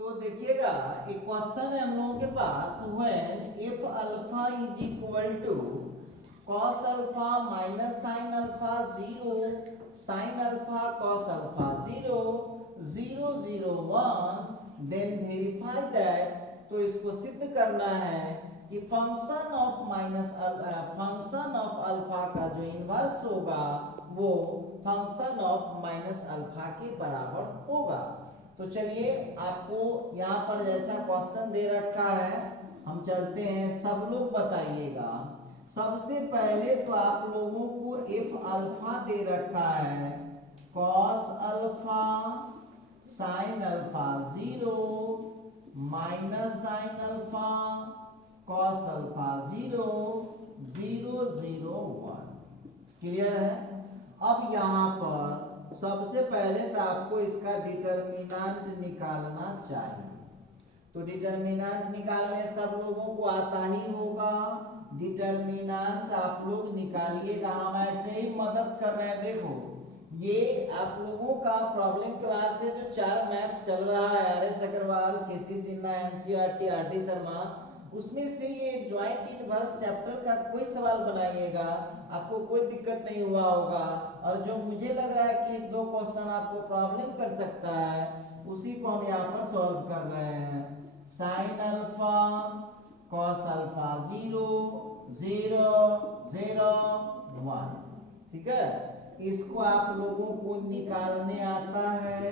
तो देखिएगा एक क्वेश्चन है हम लोगों के पास, when if alpha is equal to cos alpha minus sin alpha 0 sin alpha cos alpha 0 0 0 1 then verify that. तो इसको सिद्ध करना है कि function of function of alpha का जो इनवर्स होगा वो फंक्शन ऑफ माइनस अल्फा के बराबर होगा। तो चलिए आपको यहाँ पर जैसा क्वेश्चन दे रखा है हम चलते हैं, सब लोग बताइएगा। सबसे पहले तो आप लोगों को इफ अल्फा दे रखा है cos alpha sin alpha 0 minus sin alpha cos alpha 0 0 0 1। Clear है। अब यहाँ पर सबसे पहले तो आपको इसका डिटरमिनेंट निकालना चाहिए। तो डिटरमिनेंट निकालने सब लोगों को आता ही होगा। डिटरमिनेंट आप लोग निकालिएगा, हम ऐसे ही मदद कर रहे हैं। देखो ये आप लोगों का प्रॉब्लम क्लास है जो 4 मैथ चल रहा है, RS. Agarwal, KC. Sinha, NCERT, RD. Sharma, उसमें से ये ज्वाइंट इनवर्स चैप्टर का कोई सवाल बनाइएगा, आपको कोई दिक्कत नहीं हुआ होगा। और जो मुझे लग रहा है कि 1-2 क्वेश्चन आपको प्रॉब्लम कर सकता है उसी को हम यहाँ पर सॉल्व कर रहे हैं। Sine alpha cos alpha 0 0 0 1। ठीक है, इसको आप लोगों को निकालने आता है।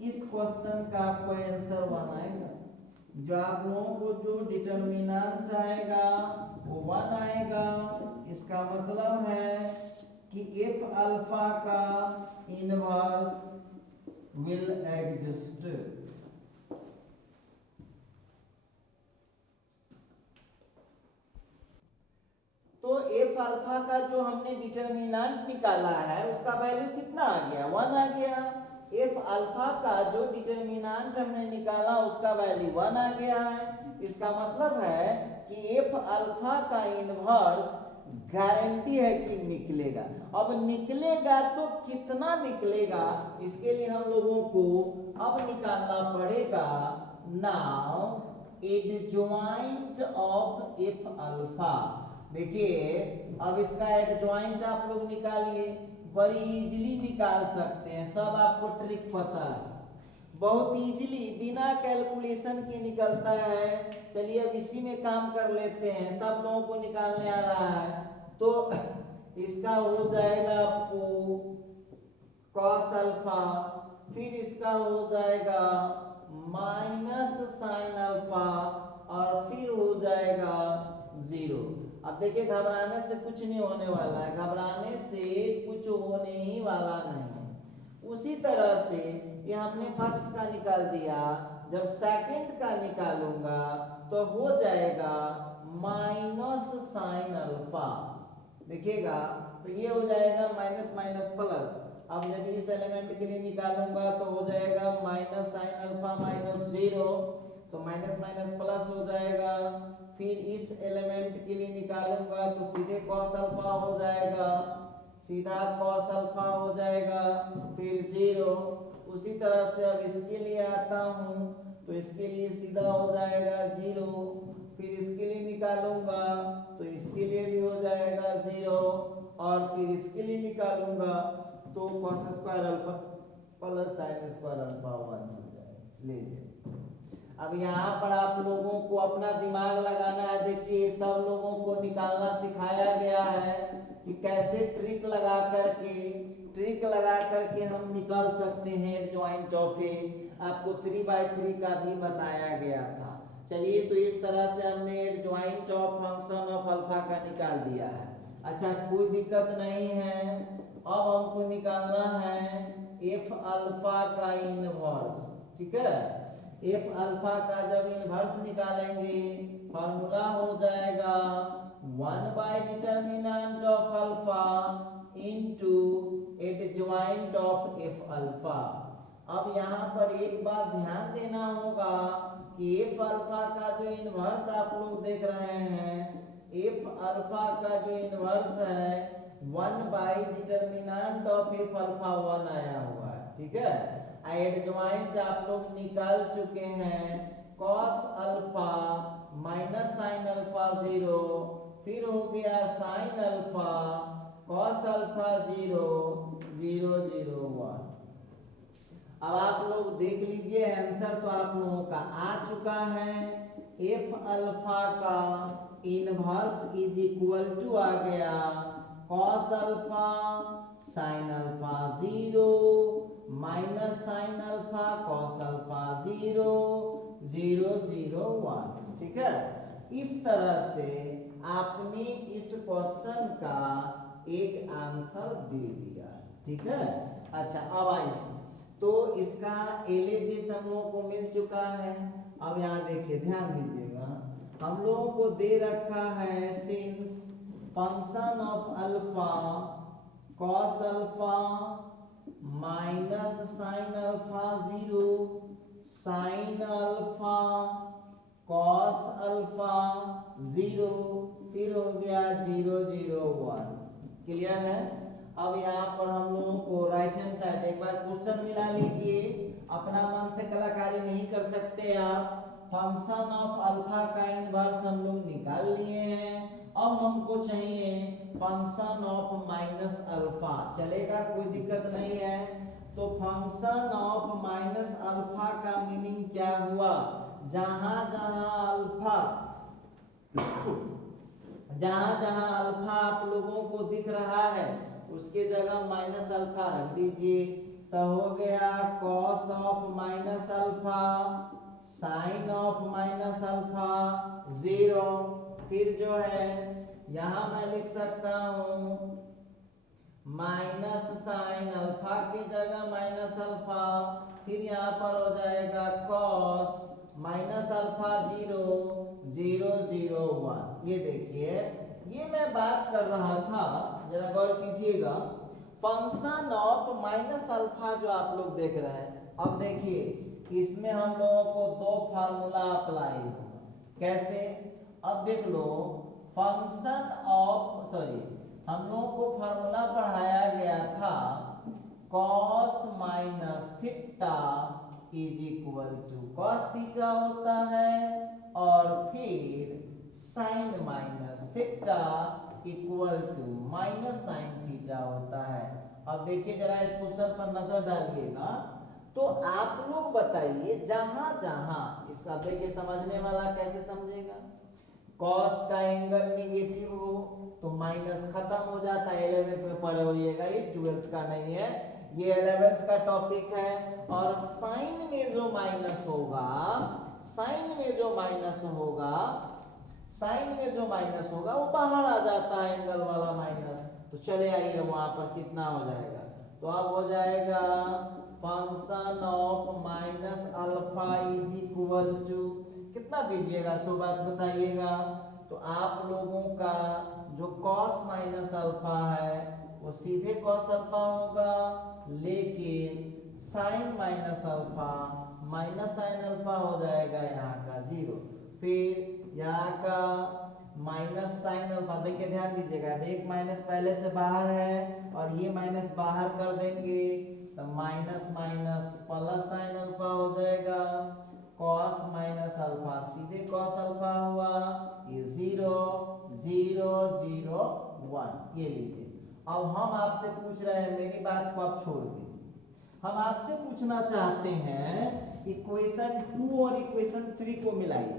इस क्वेश्चन का आपको आंसर 1 आएगा। जो आप लोगों को जो डिटरमिनेंट आएगा वो 1 आएगा। इसका मतलब है कि इफ अल्फा का इनवर्स विल एग्जिस्ट। तो एफ अल्फा का जो हमने डिटरमिनेंट निकाला है उसका वैल्यू कितना आ गया, 1 आ गया। एफ अल्फा का जो डिटरमिनेंट हमने निकाला उसका वैल्यू 1 आ गया है। इसका मतलब है कि एफ अल्फा का इनवर्स गारंटी है कि निकलेगा। अब निकलेगा तो कितना निकलेगा, इसके लिए हम लोगों को अब निकालना पड़ेगा now adjoint of F alpha. देखिए अब इसका एडजॉइंट आप लोग निकालिए, बड़ी इजीली निकाल सकते हैं, सब आपको ट्रिक पता है, बहुत इजीली बिना कैलकुलेशन के निकलता है। चलिए अब इसी में काम कर लेते हैं, सब लोगों को निकालने आ रहा है। तो इसका हो जाएगा आपको cos अल्फा, फिर इसका हो जाएगा माइनस साइन अल्फा और फिर हो जाएगा 0। अब देखिए घबराने से कुछ नहीं होने वाला है, घबराने से कुछ होने ही वाला नहीं है। उसी तरह से ये हमने फर्स्ट का निकाल दिया, जब सेकंड का निकालूंगा तो हो जाएगा माइनस साइन अल्फा। देखिएगा तो ये हो जाएगा माइनस माइनस प्लस। अब यदि इस एलिमेंट के लिए निकालूंगा तो हो जाएगा माइनस साइन अल्फा माइनस 0, तो माइनस माइनस प्लस हो जाएगा। फिर इस एलिमेंट के लिए निकालूंगा तो सीधे cos अल्फा हो जाएगा, सीधा cos अल्फा हो जाएगा, फिर 0। उसी तरह से अब इसके लिए आता हूँ तो इसके लिए सीधा हो जाएगा 0, फिर इसके लिए निकालूंगा तो इसके लिए भी हो जाएगा 0, और फिर इसके लिए निकालूंगा तो cos square alpha plus sine square alpha 1 हो जाएगा। लीजिए अब यहाँ पर आप लोगों को अपना दिमाग लगाना है। देखिए सब लोगों को निकालना सिखाया गया है कि कैसे ट्रिक लगा करके हम निकाल सकते हैं ज्वाइंट ऑफ ए। आपको 3/3 का भी बताया गया था। चलिए तो इस तरह से हमने joint of function of alpha का निकाल दिया है। अच्छा कोई दिक्कत नहीं है। अब हमको निकालना है एफ अल्फा का इनवर्स। ठीक है, एफ अल्फा का जब इनवर्स निकालेंगे फॉर्मूला हो जाएगा 1 by determinant of alpha into adjoint of F alpha. अब यहाँ पर एक बात ध्यान देना होगा कि एफ अल्फा का जो इनवर्स आप लोग देख रहे हैं, एफ अल्फा का जो इनवर्स है 1 by determinant of F alpha 1 आया हुआ है। ठीक है, एडजॉइंट आप लोग निकाल चुके हैं, cos alpha minus sine alpha 0, फिर हो गया साइन अल्फा कॉस अल्फा 0 0 0 1। अब आप लोग देख लीजिए आंसर तो आप लोगों का आ चुका है। एफ अल्फा का इनवर्स इज इक्वल टू आ गया cos alpha sine alpha 0 minus sine alpha cos alpha 0 0 0 1। ठीक है, इस तरह से आपने इस क्वेश्चन का एक आंसर दे दिया। ठीक है, अच्छा अब आइए, तो इसका एलएजीएस हम लोगों को मिल चुका है। अब यहाँ देखिए ध्यान दीजिएगा, हम लोगों को दे रखा है since function of alpha cos alpha minus sine alpha 0 sine alpha cos alpha 0, फिर हो गया 0 0 1। क्लियर है। अब यहाँ पर हम लोगों को राइट हैंड साइड एक बार क्वेश्चन मिला लीजिए, अपना मन से कलाकारी नहीं कर सकते आप। फंक्शन ऑफ अल्फा का इनवर्स हम लोग निकाल लिए हैं। अब हमको चाहिए फंक्शन ऑफ माइनस अल्फा, चलेगा, कोई दिक्कत नहीं है। तो फंक्शन ऑफ माइनस अल्फा का मीनिंग क्या हुआ, जहां जहां अल्फा आप लोगों को दिख रहा है उसके जगह माइनस अल्फा रख दीजिए, तो हो गया cos of minus alpha sign of minus alpha 0। फिर जो है यहां मैं लिख सकता हूं माइनस साइन अल्फा की जगह माइनस अल्फा, फिर यहाँ पर हो जाएगा कॉस माइनस अल्फा 0 0 0 1। ये देखिए, ये मैं बात कर रहा था, जरा गौर कीजिएगा, फंक्शन ऑफ माइनस अल्फा जो आप लोग देख रहे हैं। अब देखिए इसमें हम लोगों को दो फार्मूला अप्लाई होगा। कैसे, अब देख लो, फंक्शन ऑफ हम लोगों को फार्मूला पढ़ाया गया था cos minus theta is equal to cos theta होता है, और फिर sine minus theta equal to minus sine theta होता है। अब देखिए जरा इस क्वेश्चन पर नजर डालिएगा, तो आप लोग बताइए जहां जहां इसका, देखिए समझने वाला कैसे समझेगा, कॉस का एंगल निगेटिव हो तो माइनस खत्म हो जाता है। 11th में पढ़े होइएगा, ये 12th का नहीं है, ये 11th का टॉपिक है। और साइन में जो माइनस होगा, साइन में जो माइनस होगा वो बाहर आ जाता है, एंगल वाला माइनस। तो चले आइए वहां पर कितना हो जाएगा, तो अब हो जाएगा function of minus alpha is equal to कितना दीजिएगा, सो बात बताइएगा। तो आप लोगों का जो कॉस माइनस अल्फा है वो सीधे कॉस अल्फा होगा, लेकिन sine minus alpha minus sine alpha हो जाएगा यहाँ का 0, फिर यहाँ का माइनस साइन अल्फा। देखिए ध्यान दीजिएगा, एक माइनस पहले से बाहर है और ये माइनस बाहर कर देंगे तो minus minus plus sign alpha हो जाएगा, कॉस माइनस अल्फा सीधे कॉस अल्फा हुआ, ये 0 0 0 1। ये लीजिए। अब हम आपसे पूछ रहे हैं, मेरी बात को आप छोड़ दीजिए, हम आपसे पूछना चाहते हैं इक्वेशन 2 और इक्वेशन 3 को मिलाइए।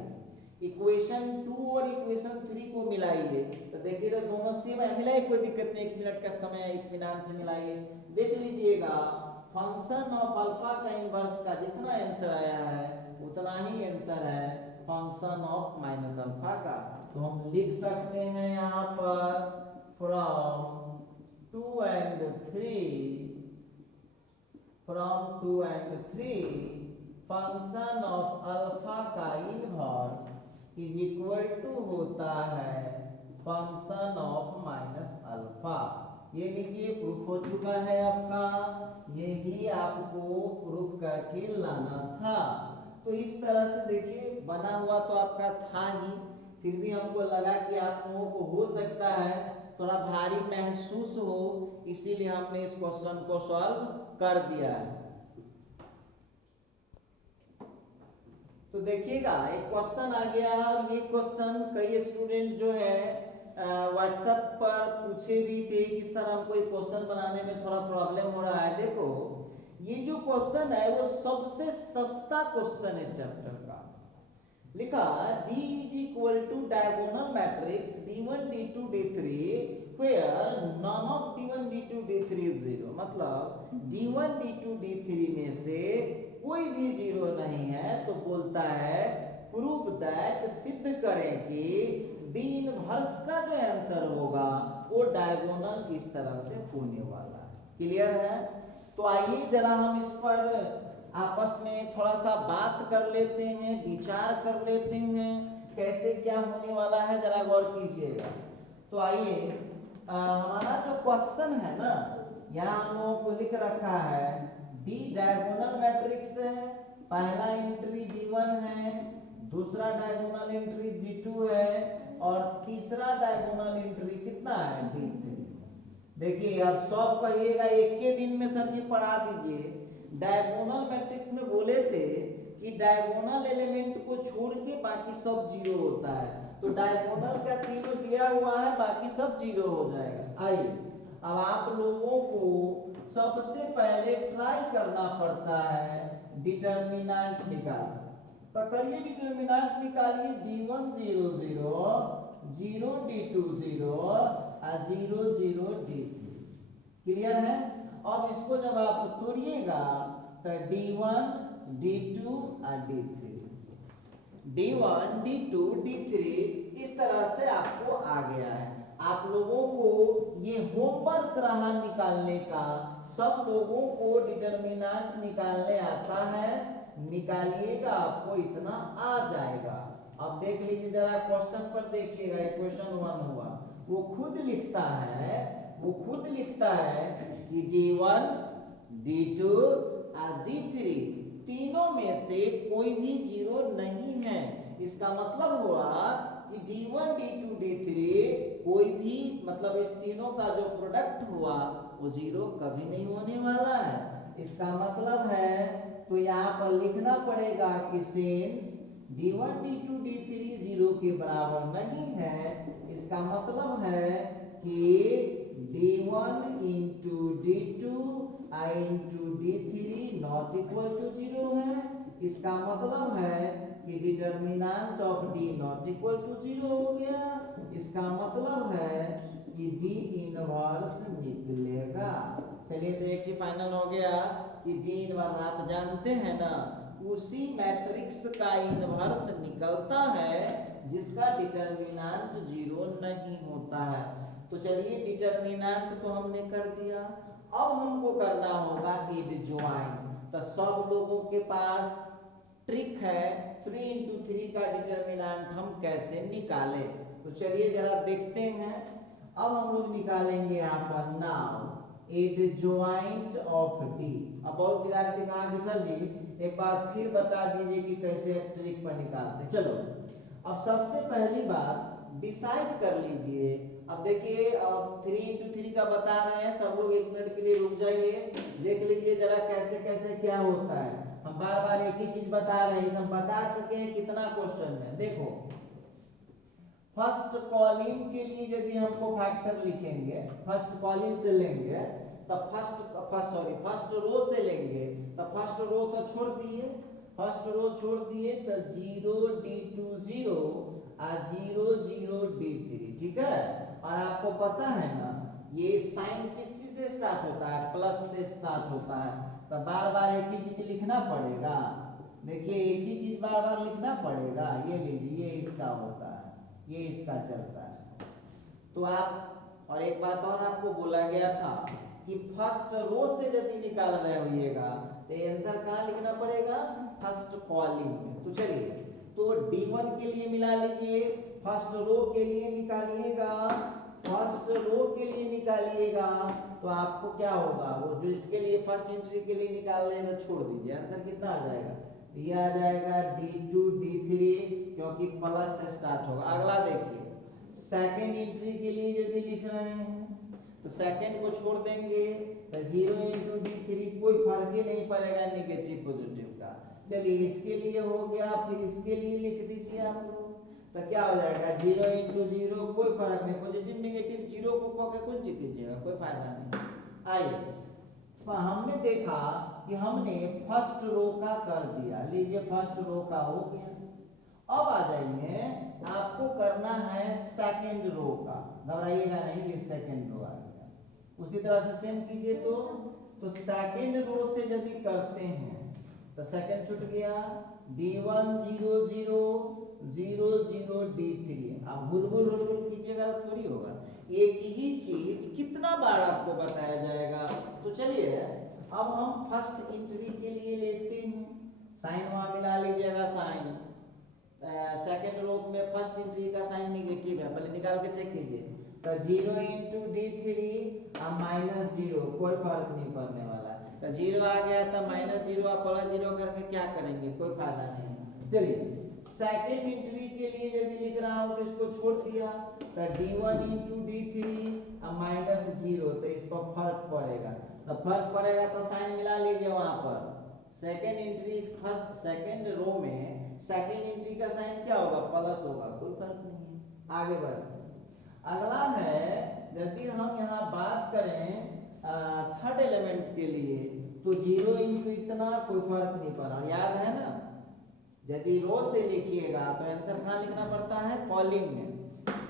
इक्वेशन 2 और इक्वेशन 3 को मिलाइए, तो देखिए तो दोनों सेम है, मिलाइए, कोई दिक्कत नहीं, 1 मिनट का समय है, इत्मीनान से मिलाइए। देख लीजिएगा, फंक्शन ऑफ अल्फा का इनवर्स का जितना आंसर आया है उतना ही आंसर है फंक्शन ऑफ माइनस अल्फा का। तो हम लिख सकते हैं यहाँ पर from 2 and 3 function of alpha का इनवर्स इज इक्वल टू होता है फंक्शन ऑफ माइनस अल्फा। ये लीजिए प्रूफ हो चुका है आपका, यही आपको प्रूफ करके लाना था। तो इस तरह से देखिए बना हुआ तो आपका था ही, फिर भी हमको लगा कि आप लोगों को हो सकता है थोड़ा भारी महसूस हो, इसीलिए हमने इस क्वेश्चन को सॉल्व कर दिया है। तो देखिएगा एक क्वेश्चन आ गया और ये क्वेश्चन कई स्टूडेंट जो है व्हाट्सएप पर पूछे भी थे कि सर हमको एक क्वेश्चन बनाने में थोड़ा प्रॉब्लम हो रहा है। देखो ये जो क्वेश्चन है वो सबसे सस्ता क्वेश्चन इस चैप्टर का। लिखा D is equal to diagonal matrix D1 D2 D3 where none of D1 D2 D3 is 0। मतलब D1 D2 D3 में से कोई भी 0 नहीं है तो बोलता है प्रूव दैट, सिद्ध करें कि D इनवर्स का जो आंसर होगा वो डायगोनल इस तरह से होने वाला है। क्लियर है? तो आइए जरा हम इस पर आपस में थोड़ा सा बात कर लेते हैं, विचार कर लेते हैं कैसे क्या होने वाला है, जरा गौर कीजिएगा। तो आइए हमारा जो क्वेश्चन है ना, यहाँ हम लोगों को लिख रखा है डी डायगोनल मैट्रिक्स है, पहला एंट्री D1 है, दूसरा डायगोनल एंट्री D2 है और तीसरा डायगोनल एंट्री कितना है D3। देखिए अब सब कहिएगा एक के दिन में सर जी पढ़ा दीजिए। डायगोनल मैट्रिक्स में बोले थे कि डायगोनल एलिमेंट को छोड़ के बाकी सब 0 होता है, तो डायगोनल का तीनों दिया हुआ है, बाकी सब 0 हो जाएगा। आइए अब आप लोगों को सबसे पहले ट्राई करना पड़ता है डिटर्मिनेंट निकाल। तो करिए डिटर्मिनेंट निकालिए D1 0 0 0 D2 0 और 0 0 D3। क्लियर है? अब इसको जब आप तोड़िएगा तो D1 D2 और D3, D1 D2 D3 इस तरह से आपको आ गया है। आप लोगों को ये होमवर्क रहा निकालने का, सब लोगों को डिटर्मिनेंट निकालने आता है, निकालिएगा आपको इतना आ जाएगा। अब देख लीजिए जरा क्वेश्चन पर देखिएगा, क्वेश्चन 1 हुआ, वो खुद लिखता है कि D1 D2 और D3 तीनों में से कोई भी 0 नहीं है। इसका मतलब हुआ कि D1 D2 D3 कोई भी, मतलब इस तीनों का जो प्रोडक्ट हुआ वो 0 कभी नहीं होने वाला है। इसका मतलब है तो यहाँ पर लिखना पड़ेगा कि सिंस D1 D2 D3 0 के बराबर नहीं है, इसका मतलब है कि D1 into D2 into D3 not equal to 0 है। इसका मतलब है कि determinant of D not equal to 0 हो गया। इसका मतलब है कि D इनवर्स निकलेगा। चलिए तो एक चीज फाइनल हो गया कि D इनवर्स आप जानते हैं ना, उसी मैट्रिक्स का इनवर्स निकलता है जिसका डिटर्मिनेंट 0 नहीं होता है। तो चलिए डिटर्मिनेंट तो हमने कर दिया, अब हमको करना होगा एडजॉइंट। तो सब लोगों के पास ट्रिक है 3 into 3 का डिटर्मिनेंट हम कैसे निकाले। तो चलिए जरा देखते हैं। अब हम लोग निकालेंगे यहाँ पर नाउ एडजॉइंट ऑफ D। अब बहुत विद्यार्थी कहा कि सर जी एक बार फिर बता दीजिए कि कैसे ट्रिक पर निकालते। चलो अब सबसे पहली बात डिसाइड कर लीजिए। अब देखिए 3 into 3 का बता रहे हैं, सब लोग 1 मिनट के लिए रुक जाइए, देख लीजिए जरा कैसे कैसे क्या होता है। हम बार बार एक ही चीज बता रहे हैं, हम बता चुके हैं कितना क्वेश्चन में। देखो फर्स्ट कॉलम के लिए यदि हमको फैक्टर लिखेंगे, फर्स्ट कॉलम से लेंगे तो फर्स्ट रो से लेंगे तो फर्स्ट रो तो छोड़ दिए, तो 0 D2 0 और 0 0 D3, ठीक है। और आपको पता है ना ये साइन किसी से स्टार्ट होता है, प्लस से स्टार्ट होता है, तो बार बार एक ही चीज लिखना पड़ेगा। देखिए एक ही चीज बार बार लिखना पड़ेगा। ये लीजिए ये इसका होता है, ये इसका चलता है। तो आप, और एक बात और आपको बोला गया था कि फर्स्ट रो से यदि निकाल रहे होइएगा तो आंसर कहाँ लिखना पड़ेगा, फर्स्ट कॉलम में। तो चलिए तो D1 के लिए मिला लीजिए, फर्स्ट रो के लिए निकालिएगा, तो आपको क्या होगा, वो जो इसके लिए फर्स्ट एंट्री के लिए निकाल रहे हैं तो छोड़ दीजिए, आंसर कितना आ जाएगा, ये आ जाएगा D2 D3 क्योंकि प्लस से स्टार्ट होगा। अगला देखिए सेकेंड एंट्री के लिए यदि लिख रहे हैं तो सेकंड को छोड़ देंगे तो 0 इंटू D3 कोई फर्क ही नहीं पड़ेगा नेगेटिव पॉजिटिव का। चलिए इसके लिए हो गया, फिर इसके लिए लिख दीजिए आप लोग। तो क्या हो जाएगा 0 इंटू 0 कोई फर्क नहीं, पॉजिटिव नेगेटिव 0 को कह के कौन सी कीजिएगा, कोई फायदा नहीं। आइए तो हमने देखा कि हमने फर्स्ट रो का कर दिया, लीजिए फर्स्ट रो का हो गया। अब आ जाइए आपको करना है सेकंड रो का, घबराइएगा नहीं, ये सेकंड रो आ गया। उसी तरह से सेम कीजिए तो सेकंड रो से यदि करते हैं तो सेकंड छूट गया D1 0 0 0 0 D3। आप भूल कीजिएगा थोड़ी होगा, एक ही चीज कितना बार आपको बताया जाएगा। तो चलिए अब हम फर्स्ट एंट्री के लिए लेते हैं, साइन वहां मिला लीजिएगा, साइन सेकंड रो में फर्स्ट एंट्री का साइन नेगेटिव है, पहले निकाल के चेक कीजिए। तो 0 इंटू D3 और -0 कोई फर्क नहीं पड़ने वाला, तो 0 आ गया तो -0 और +0 करके क्या करेंगे, कोई फायदा नहीं। चलिए सेकंड एंट्री के लिए यदि लिख रहा हूं तो इसको छोड़ दिया, तो D1 इंटू D3 और -0, तो इस पर फर्क पड़ेगा, तो फर्क पड़ेगा तो साइन मिला लीजिए वहां पर। Second entry first second row में सेकंड एंट्री का साइन क्या होगा, प्लस होगा, कोई फर्क नहीं है। आगे बढ़ते अगला है, यदि हम यहाँ बात करें थर्ड एलिमेंट के लिए तो 0 इंटू इतना कोई फर्क नहीं पड़ा, याद है ना। यदि रो से लिखिएगा तो आंसर कहाँ लिखना पड़ता है, कॉलिंग में।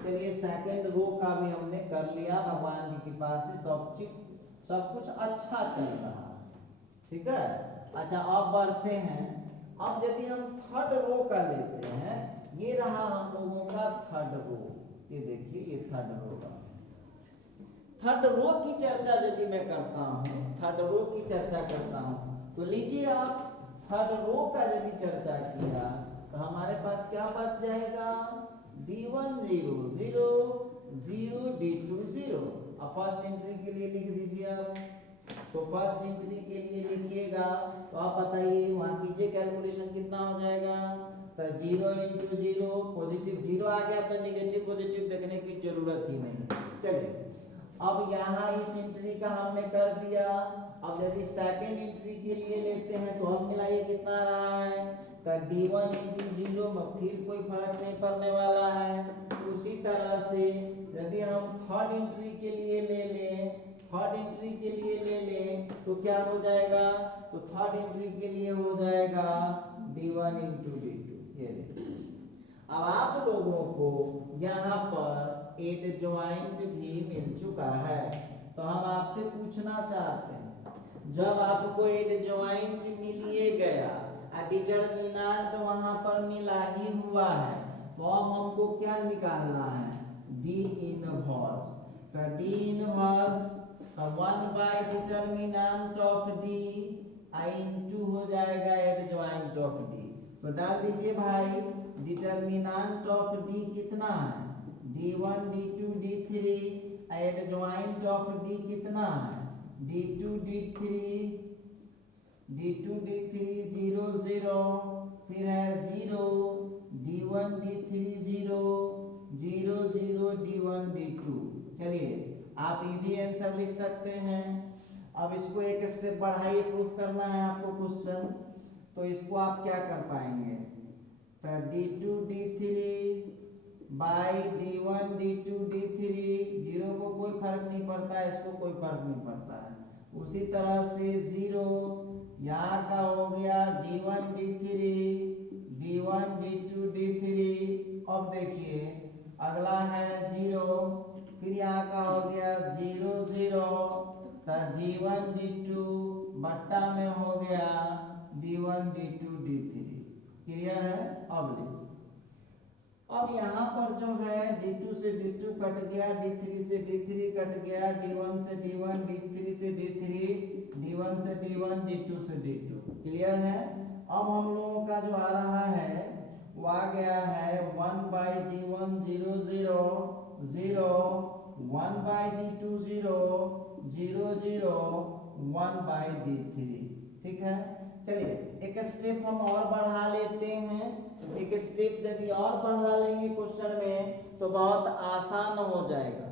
चलिए सेकंड रो का भी हमने कर लिया, भगवान की कृपा से सब कुछ अच्छा चल रहा है, ठीक है। अच्छा अब बढ़ते हैं, अब यदि हम थर्ड रो का लेते हैं, ये रहा हम लोगों का थर्ड रो, ये देखिए ये थर्ड रो का। थर्ड रो की चर्चा यदि मैं करता हूँ, थर्ड रो की चर्चा करता हूँ, तो लीजिए आप थर्ड रो का यदि चर्चा किया तो हमारे पास क्या बच जाएगा, D1 0 0 0 D2 0। अब फर्स्ट एंट्री के लिए लिख दीजिए आप, तो फर्स्ट एंट्री के लिए लिखिएगा तो आप बताइए वहां कीजिए कैलकुलेशन कितना हो जाएगा। तो 0 इंटू 0 पॉजिटिव 0 आ गया तो नेगेटिव पॉजिटिव देखने की जरूरत ही नहीं। चलिए अब यहाँ इस एंट्री का हमने कर दिया। अब यदि सेकंड एंट्री के लिए लेते हैं तो हम मिलाइए कितना रहा है, तो D1 इंटू 0 में फिर कोई फर्क नहीं पड़ने वाला है। उसी तरह से यदि हम थर्ड एंट्री के लिए ले लें, थर्ड एंट्री के लिए ले लें तो क्या हो जाएगा, तो थर्ड एंट्री के लिए हो जाएगा D1 इंटू D2। ये अब आप लोगों को यहाँ पर एड ज्वाइंट भी मिल चुका है, तो हम आपसे पूछना चाहते हैं, जब आपको एड ज्वाइंट मिलिए गया और डिटरमिनेंट वहां पर मिला ही हुआ है, तो अब हमको क्या निकालना है, D इनवर्स। तो D inverse 1 determinant of D into हो जाएगा एड ज्वाइंट ऑफ D। तो डाल दीजिए भाई, डिटरमिनेंट ऑफ D कितना है, D1 D2 D3, add joint of D कितना है, D2 D3 0 0, फिर है 0 D1 D3 0 0 0 D1 D2। चलिए आप ये भी आंसर लिख सकते हैं। अब इसको एक स्टेप बढ़ाइए, प्रूफ करना है आपको क्वेश्चन, तो इसको आप क्या कर पाएंगे, तो D2 D3 by D1 D2 D3, 0 को कोई फर्क नहीं पड़ता है, इसको कोई फर्क नहीं पड़ता है। उसी तरह से 0 यहाँ का हो गया D1 D3 D1 D2 D3। अब देखिए अगला है 0, फिर यहाँ का हो गया 0 0, D1 D2 बट्टा में हो गया D1 D2 D3। क्लियर है। अब यहाँ पर जो है D2 से D2 कट गया, D3 से D3 कट गया, D1 से D1 D3 से D3 D1 से D1 D2 से D2। क्लियर है। अब हम लोगों का जो आ रहा है वो आ गया है 1 by D1 0 0 0, 1 by D2 0 0 0, 1 by D3। ठीक है। चलिए एक स्टेप हम और बढ़ा लेते हैं। एक स्टेप यदि और बढ़ा लेंगे क्वेश्चन में तो बहुत आसान हो जाएगा।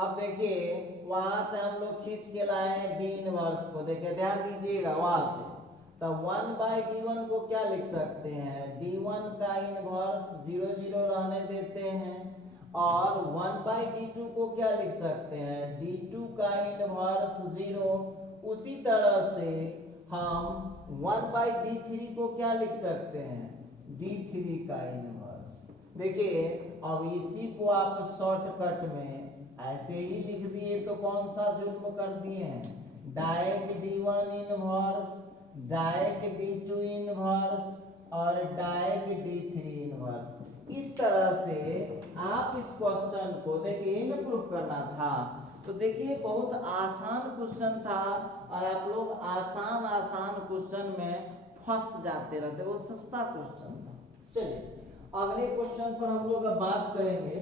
अब देखिए वहां से हम लोग खींच के लाए बी इनवर्स को, देखिए ध्यान दीजिएगा वहां से, तो 1/d1 को क्या लिख सकते हैं, d1 का इनवर्स 0 0 रहने देते हैं, और 1/d2 को क्या लिख सकते हैं, d2 का इनवर्स 0। उसी तरह से हम 1/d3 को क्या लिख सकते हैं, d3 का इनवर्स। देखिए अब इसी को आप शॉर्टकट में ऐसे ही लिख दिए तो कौन सा जुल्म कर दिए हैं, डायक d1 इनवर्स, डायक d2 इनवर्स और डायक d3 इनवर्स। इस तरह से आप इस क्वेश्चन को देखिए इम्प्रूव करना था। तो देखिए बहुत आसान क्वेश्चन था और आप लोग आसान क्वेश्चन में फंस जाते रहते, बहुत सस्ता क्वेश्चन था। चलिए अगले क्वेश्चन पर हम लोग बात करेंगे।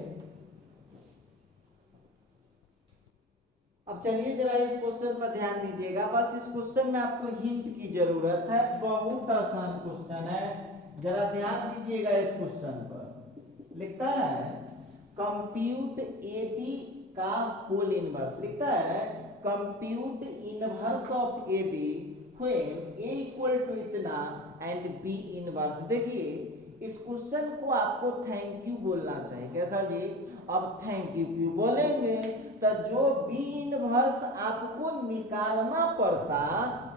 अब चलिए जरा इस क्वेश्चन पर ध्यान दीजिएगा, बस इस क्वेश्चन में आपको हिंट की जरूरत है, बहुत आसान क्वेश्चन है, जरा ध्यान दीजिएगा इस क्वेश्चन पर। लिखता है कंप्यूट ए बी का होल इनवर्स, लिखता है compute inverse of A B when A equal to इतना एंड बी इनवर्स। देखिए इस क्वेश्चन को आपको थैंक यू बोलना चाहिए, कैसा जी, अब थैंक यू क्यों बोलेंगे, तो जो बी इनवर्स आपको निकालना पड़ता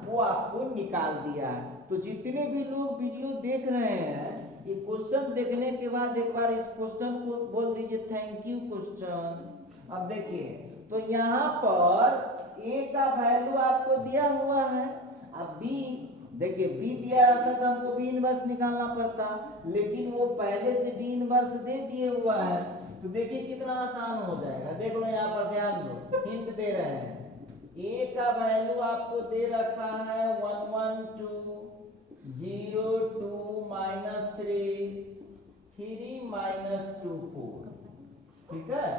वो आपको निकाल दिया है। तो जितने भी लोग वीडियो देख रहे हैं ये क्वेश्चन देखने के बाद एक बार इस क्वेश्चन को बोल दीजिए थैंक यू क्वेश्चन। अब देखिए तो यहाँ पर ए का वैल्यू आपको दिया हुआ है, अब बी देखिए बी दिया रहता तो हमको बी इनवर्स निकालना पड़ता, लेकिन वो पहले से बी इनवर्स दे दिए हुआ है। तो देखिए कितना आसान हो जाएगा, देख लो यहाँ पर ध्यान दो, हिंट दे रहे हैं, ए का वैल्यू आपको दे रखा है 1 1 2 0 2 -3 3 -2 4, ठीक है।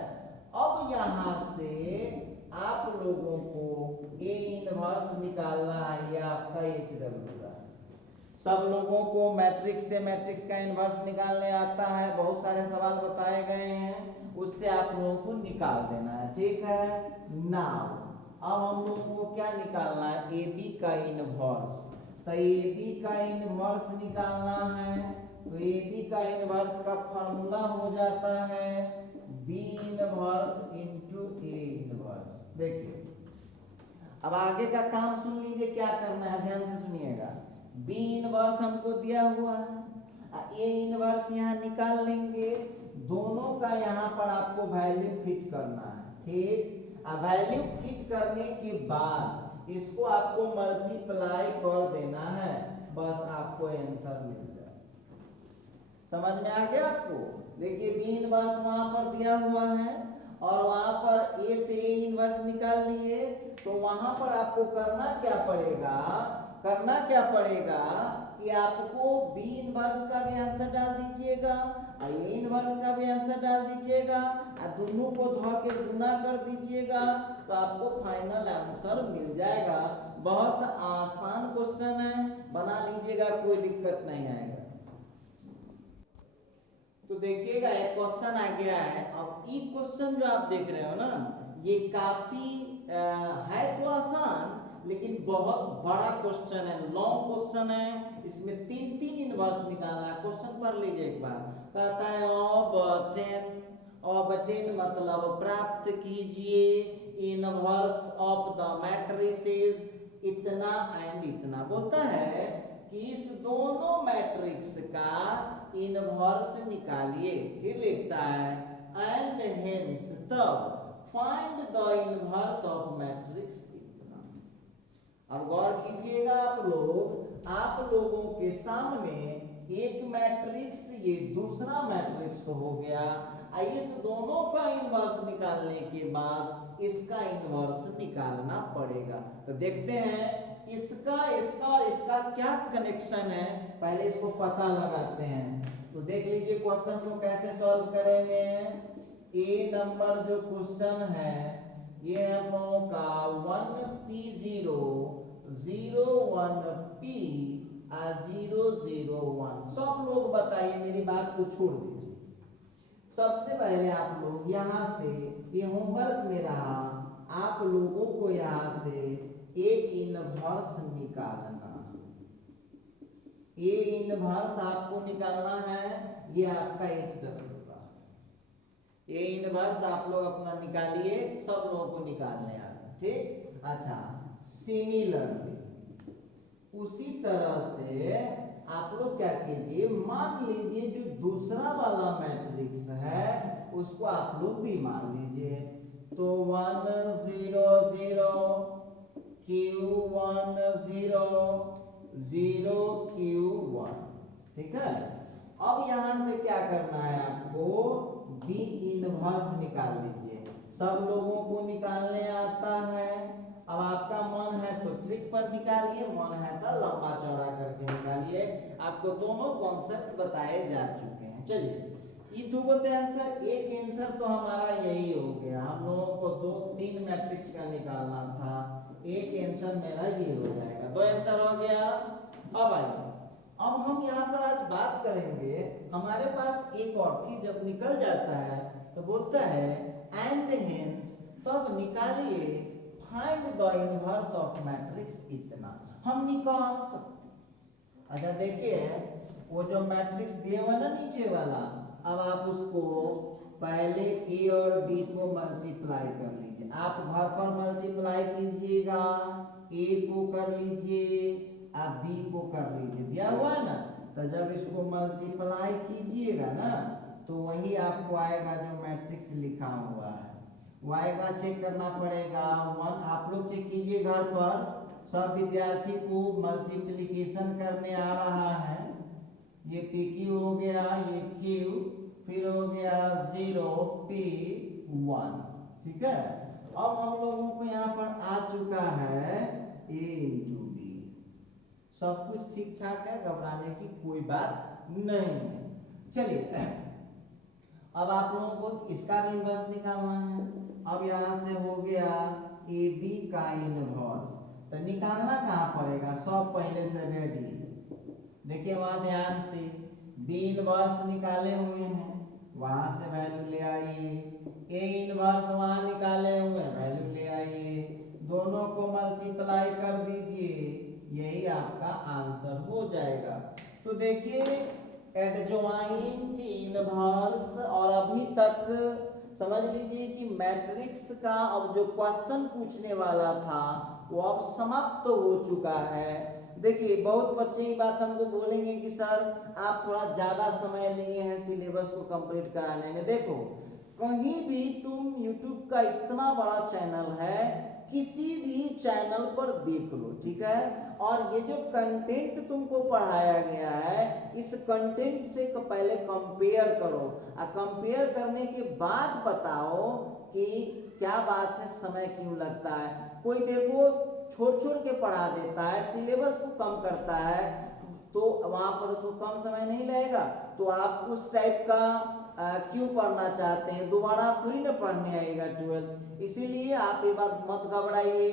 अब यहाँ से आप लोगों को ए इनवर्स निकालना है, ये आपका HW का। सब लोगों को मैट्रिक्स से मैट्रिक्स का इनवर्स निकालने आता है, बहुत सारे सवाल बताए गए हैं, उससे आप लोगों को निकाल देना है, ठीक है। नाउ अब हम लोगों को क्या निकालना है, ए बी का इनवर्स। तो ए बी का इनवर्स निकालना है, तो ए बी का इनवर्स का फॉर्मूला हो जाता है B inverse into A inverse. देखिए अब आगे का काम सुन लीजिए, क्या करना है ध्यान से सुनिएगा। बी इनवर्स हमको दिया हुआ है, ए इनवर्स यहाँ निकाल लेंगे, दोनों का यहाँ पर आपको वैल्यू फिट करना है, ठीक। अब वैल्यू फिट करने के बाद इसको आपको मल्टीप्लाई कर देना है, बस आपको आंसर मिल जाए। समझ में आ गया आपको। देखिए बी इनवर्स वहां पर दिया हुआ है और वहां पर ए से ए इनवर्स निकाल लिए, तो वहां पर आपको करना क्या पड़ेगा कि आपको बी इनवर्स का भी आंसर डाल दीजिएगा और ए इनवर्स का भी आंसर डाल दीजिएगा और दोनों को धो के गुना कर दीजिएगा, तो आपको फाइनल आंसर मिल जाएगा। बहुत आसान क्वेश्चन है, बना लीजिएगा, कोई दिक्कत नहीं आएगा। तो देखिएगा एक क्वेश्चन आ गया है। अब ये क्वेश्चन जो आप देख रहे हो ना, ये काफी है तो आसान, लेकिन बहुत बड़ा क्वेश्चन है, लॉन्ग क्वेश्चन है, इसमें 3 इनवर्स निकालना है। क्वेश्चन पढ़ लीजिए एक बार, कहता है ऑब्टेन मतलब प्राप्त कीजिए इनवर्स ऑफ द मैट्रिसेस इतना एंड इतना। बोलता है कि इस दोनों मैट्रिक्स का इनवर्स निकालिए, फिर लिखता है एंड हेंस तब find the inverse of matrix इतना। अब गौर कीजिएगा आप लोगों के सामने एक मैट्रिक्स, ये दूसरा मैट्रिक्स हो गया, इस दोनों का इनवर्स निकालने के बाद इसका इनवर्स निकालना पड़ेगा। तो देखते हैं इसका और इसका क्या कनेक्शन है, पहले इसको पता लगाते हैं। तो देख लीजिए क्वेश्चन को कैसे सॉल्व करेंगे। ए नंबर जो क्वेश्चन है ये हम लोगों का 1p0 01p 001। सब लोग बताइए, मेरी बात को छोड़ दीजिए, सबसे पहले आप लोग यहाँ से, ये होमवर्क में रहा, आप लोगों को यहाँ से ए इनवर्स निकालना। ए इनवर्स आपको निकालना है, ये आपका HW का। ए इनवर्स आप लोग अपना निकालिए, सब लोगों को निकालने आए, ठीक। अच्छा, सिमिलरली उसी तरह से आप लोग क्या कीजिए, मान लीजिए जो दूसरा वाला मैट्रिक्स है उसको आप लोग भी मान लीजिए। तो 1 0 0 Q 1 0 0 Q 1, ठीक है। अब यहां से क्या करना है आपको, बी इनवर्स निकाल लीजिए। सब लोगों को निकालने आता है। अब आपका मन है तो ट्रिक पर निकालिए, मन है तो लंबा चौड़ा करके निकालिए। आपको दोनों कॉन्सेप्ट बताए जा चुके हैं। चलिए, ये दो आंसर, एक आंसर तो हमारा यही हो गया। हम लोगों को 3 मैट्रिक्स का निकालना था, एक आंसर मेरा ये हो जाएगा, 2 आंसर हो गया। अब आइए, अब हम यहाँ पर आज बात करेंगे, हमारे पास एक और की जब निकल जाता है तो बोलता है एंड हेंस, तब निकालिए find the inverse of matrix इतना। हम निकाल सकते। अच्छा देखिए, वो जो मैट्रिक्स दिए हुआ ना नीचे वाला, अब आप उसको पहले ए और बी को मल्टीप्लाई कर लीजिए। आप घर पर मल्टीप्लाई कीजिएगा, ए को कर लीजिए, आप बी को कर लीजिए, दिया हुआ है ना। तो जब इसको मल्टीप्लाई कीजिएगा ना तो वही आपको आएगा जो मैट्रिक्स लिखा हुआ है, वो आएगा। चेक करना पड़ेगा, 1 आप लोग चेक कीजिए घर पर। सब विद्यार्थी को मल्टीप्लिकेशन करने आ रहा है। ये पी क्यू हो गया, ये क्यू, फिर हो गया 0 पी 1, ठीक है। अब हम लोगों को यहाँ पर आ चुका है ए इंटू बी। सब कुछ ठीक ठाक है, घबराने की कोई बात नहीं है। चलिए, अब आप लोगों को इसका भी इनवर्स निकालना है। अब यहाँ से हो गया ए बी का इनवर्स, तो निकालना कहाँ पड़ेगा, सब पहले से रेडी। देखिए वहां ध्यान से, बी इनवर्स निकाले हुए हैं, वहां से वैल्यू ले आइए। ए इनवर्स वहां निकाले हुए हैं, वैल्यू ले आइए। दोनों को मल्टीप्लाई कर दीजिए, यही आपका आंसर हो जाएगा। तो देखिए, एडजॉइंट, इनवर्स, और अभी तक समझ लीजिए कि मैट्रिक्स का अब जो क्वेश्चन पूछने वाला था वो अब समाप्त तो हो चुका है। देखिए, बहुत बच्चे ये बात हमको बोलेंगे कि सर आप थोड़ा ज़्यादा समय लिए हैं सिलेबस को कंप्लीट कराने में। देखो, कहीं भी तुम YouTube का इतना बड़ा चैनल है, किसी भी चैनल पर देख लो, ठीक है। और ये जो कंटेंट तुमको पढ़ाया गया है, इस कंटेंट से पहले कंपेयर करो, और कंपेयर करने के बाद बताओ कि क्या बात है, समय क्यों लगता है। कोई देखो छोड़ छोड़ के पढ़ा देता है, सिलेबस को कम करता है, तो वहां पर उसको कम समय नहीं लगेगा। तो आप उस टाइप का क्यों पढ़ना चाहते हैं, दोबारा थोड़ी ना पढ़ने आएगा 12। इसीलिए आप ये बात मत घबराइए।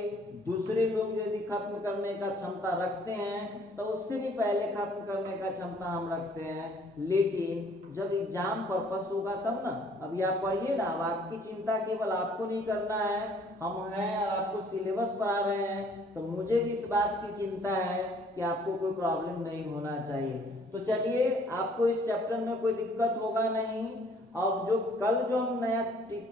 दूसरे लोग यदि खत्म करने का क्षमता रखते हैं तो उससे भी पहले खत्म करने का क्षमता हम रखते हैं, लेकिन जब एग्जाम पर्पस होगा तब ना। अभी आप पढ़िए ना, अब आपकी चिंता केवल आपको नहीं करना है, हम हैं और आपको सिलेबस पढ़ा रहे हैं, तो मुझे भी इस बात की चिंता है कि आपको कोई प्रॉब्लम नहीं होना चाहिए। तो चलिए, आपको इस चैप्टर में कोई दिक्कत होगा नहीं। अब जो कल जो हम नया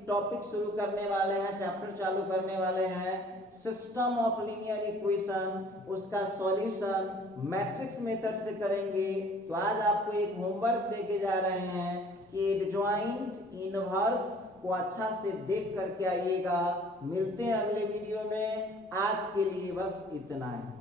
टॉपिक शुरू करने वाले हैं, चैप्टर चालू करने वाले हैं, सिस्टम ऑफ लीनियर इक्वेशन, उसका सॉल्यूशन मैट्रिक्स मेथड से करेंगे। तो आज आपको एक होमवर्क देके जा रहे हैं कि एडजॉइंट, इनवर्स को अच्छा से देख करके आइएगा। मिलते हैं अगले वीडियो में, आज के लिए बस इतना है।